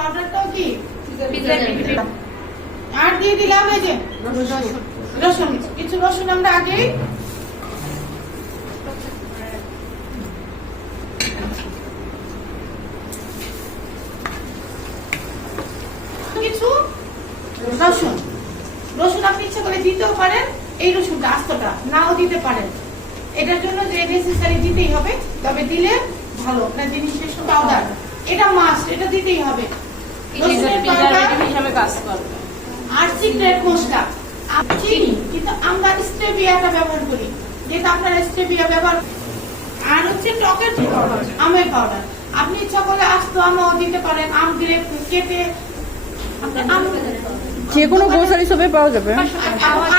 পাউডারটাও কি আর দিয়ে দিলাম এই যে রসুন, কিছু রসুন আমরা আগেই কিছু রসুন আপনি ইচ্ছা করে দিতেও পারেন, এই রসুনটা আস্তটা নাও দিতে পারেন। এটার জন্য যে নেসেসারি দিতেই হবে, তবে দিলে ভালো। আপনার জিনিসের পাউডার এটা মাস্ট, এটা দিতেই হবে। রসুনের পাউডার হিসাবে কাজ করবে। আর সিক্রেট মশলা চিনি, কিন্তু আমরা স্টেভিয়াটা ব্যবহার করি, যেটা আপনারা স্টেভিয়া ব্যবহার। আর হচ্ছে টকের আমের পাউডার, আপনি ইচ্ছা করলে আস্ত আমও দিতে পারেন, আম দিলে কেটে যে কোনো গ্রোসারি শপে পাওয়া যাবে।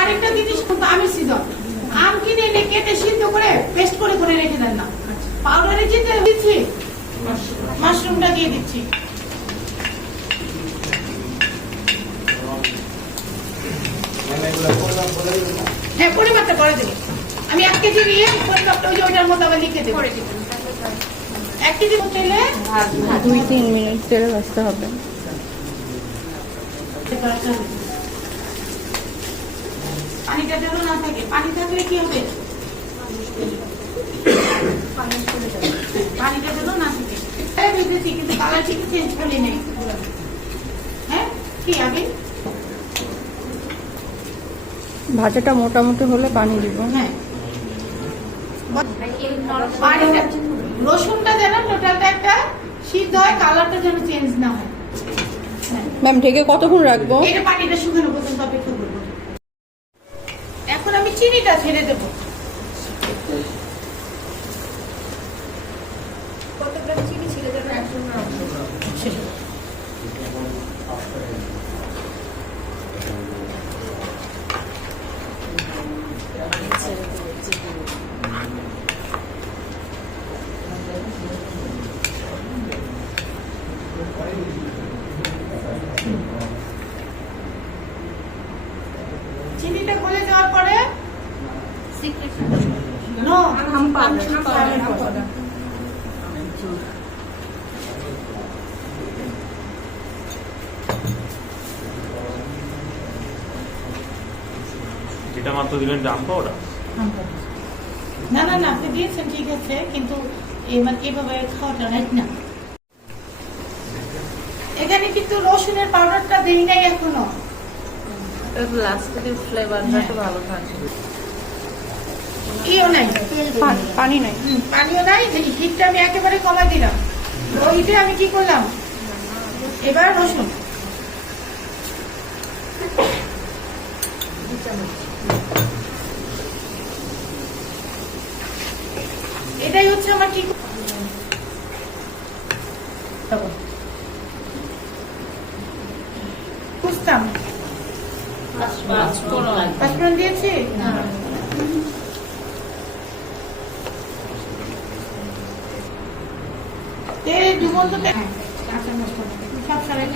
আরেকটা জিনিস কিন্তু আমি সিজন আম কিনে এনে কেটে সিদ্ধ করে পেস্ট করে করে রেখে দেন না, পাউডারে যেতে দিচ্ছি, মাশরুমটা দিয়ে দিচ্ছি। হ্যাঁ, পরিমাপটা করে দেবো আমি। 1 কেজি নিয়ে পরিমাপটা ওই যে ওইটার মধ্যে আবার লিখে দেবো। 1 কেজি তেলে 2-3 মিনিট তেল ভাজতে হবে। পানিটা যেন না থাকে, পানি থাকলে কি হবে, পানিটা যেন না থাকে। বুঝেছি, কিন্তু কালার ঠিক চেঞ্জ করলে নেই। হ্যাঁ, কি আগে ভাজাটা মোটামুটি হলে পানি দিব। হ্যাঁ, পানিটা রসুনটা যেন টোটালটা একটা সিদ্ধ হয়, কালারটা যেন চেঞ্জ না হয়। ম্যাম ঢেকে কতক্ষণ রাখবো? এটা পানিটা শুকানো পর্যন্ত অপেক্ষা করবো। এখন আমি চিনিটা ছেড়ে দেবো। কত গ্রাম চিনি ছেড়ে দেবো? 100 গ্রাম। চিনিটা গলে যাওয়ার পরে যেটা মাত্র দিলেন জাম পাউডার। না না না, আপনি দিয়েছেন ঠিক আছে, কিন্তু এভাবে খাওয়াটা রাইট না। এখানে কিন্তু রসুনের পাউডারটা দেই নাই এখনো, ইও নাই, পানি নাই, পানিও নাই। হিটটা আমি একেবারে কমাই দিলাম। ওই হিটে আমি কি করলাম, এবার রসুন এটাই হচ্ছে আমার কি বুঝতাম। পাঁচফোড়ন দিয়েছি, তেল ডুবন্ত, কাঁচা মশলা সব সারাই